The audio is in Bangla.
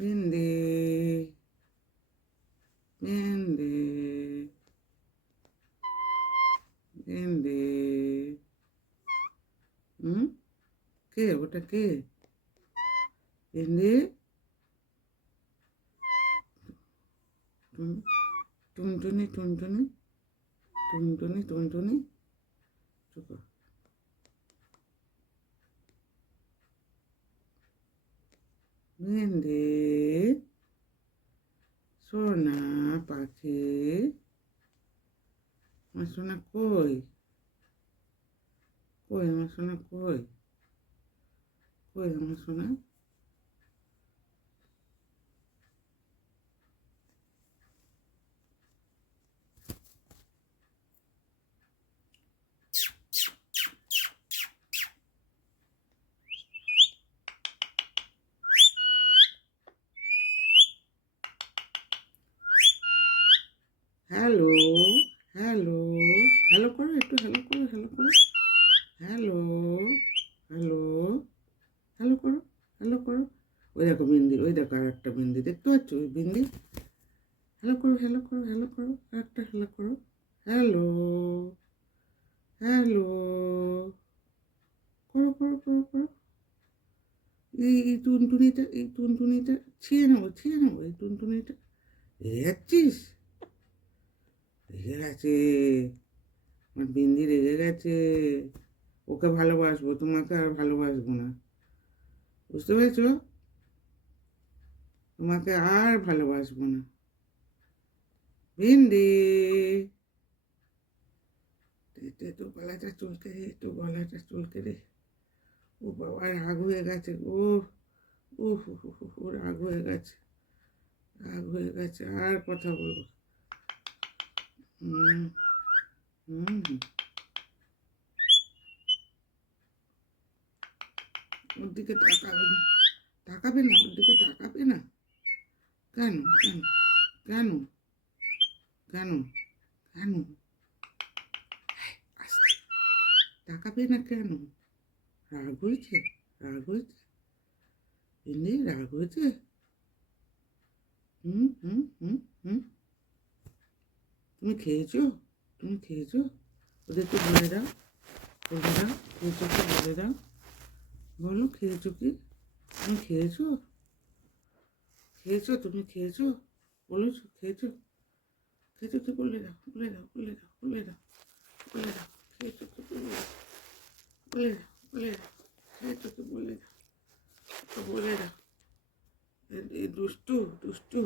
ভিন্ডি ভিন্ডি ভিন্ডি হুম কে ওটা কে টুন- টুনটুনি টুনটুনি টুনটুনি টুনটুনি চুপ কর। সোনা পাখি আমার সোনা কই কই আমার সোনা কই কই আমার সোনা হ্যালো হ্যালো হ্যালো করো একটু, হ্যালো করো হ্যালো করো। হ্যালো হ্যালো হ্যালো করো হ্যালো করো। ওই দেখো বিন্দি, ওই দেখো আর একটা বিন্দি, দেখতে পাচ্ছ ওই বিন্দি? হ্যালো করো হ্যালো করো হ্যালো করো, আর একটা হ্যালো করো। হ্যালো হ্যালো, করো করো করো করো। এই টুনটুনিটা এই টুনটুনিটা ছিঁড়ে নেব ছিঁড়ে নেব, এই টুনটুনিটা। রেগে যাচ্ছিস? রেগে গেছে আমার বিন্দি রেগে গেছে ওকে ভালোবাসবো, তোমাকে আর ভালোবাসবো না। বুঝতে পেরেছ? তোমাকে আর ভালোবাসবো না। ভিন্ডি তো গলাটা চুলকে রে একটু গলাটা চুলকে রে। ও বাবা, রাগ হয়ে গেছে ও ও রাগ হয়ে গেছে। রাগ হয়ে গেছে, আর কথা বলব হুম হুম ওর দিকে তাকাবে না। তাকাবে না ওর দিকে তাকাবে না। কেন কেন কেন কেন কেন? আস্তে। তাকাবে না কেন? রাগ হয়েছে রাগ হয়েছে। এমনি রাগ হয়েছে। হুম হুম হুম হুম। তুমি খেয়েছো তুমি খেয়েছো ওদেরকে বলে দাও বলে দাও খেয়েছো কি বলে দাও বলো খেয়েছো কি তুমি খেয়েছো খেয়েছো তুমি খেয়েছো বলেছ খেয়েছো খেয়েছো কি বলে দাও বলে দাও বলে দাও বলে দাও বলে দাও খেয়েছো কি বলে দাও বলে দাও বলে দাও খেয়েছো কি বলে দাও বলে দাও দুষ্টু দুষ্টু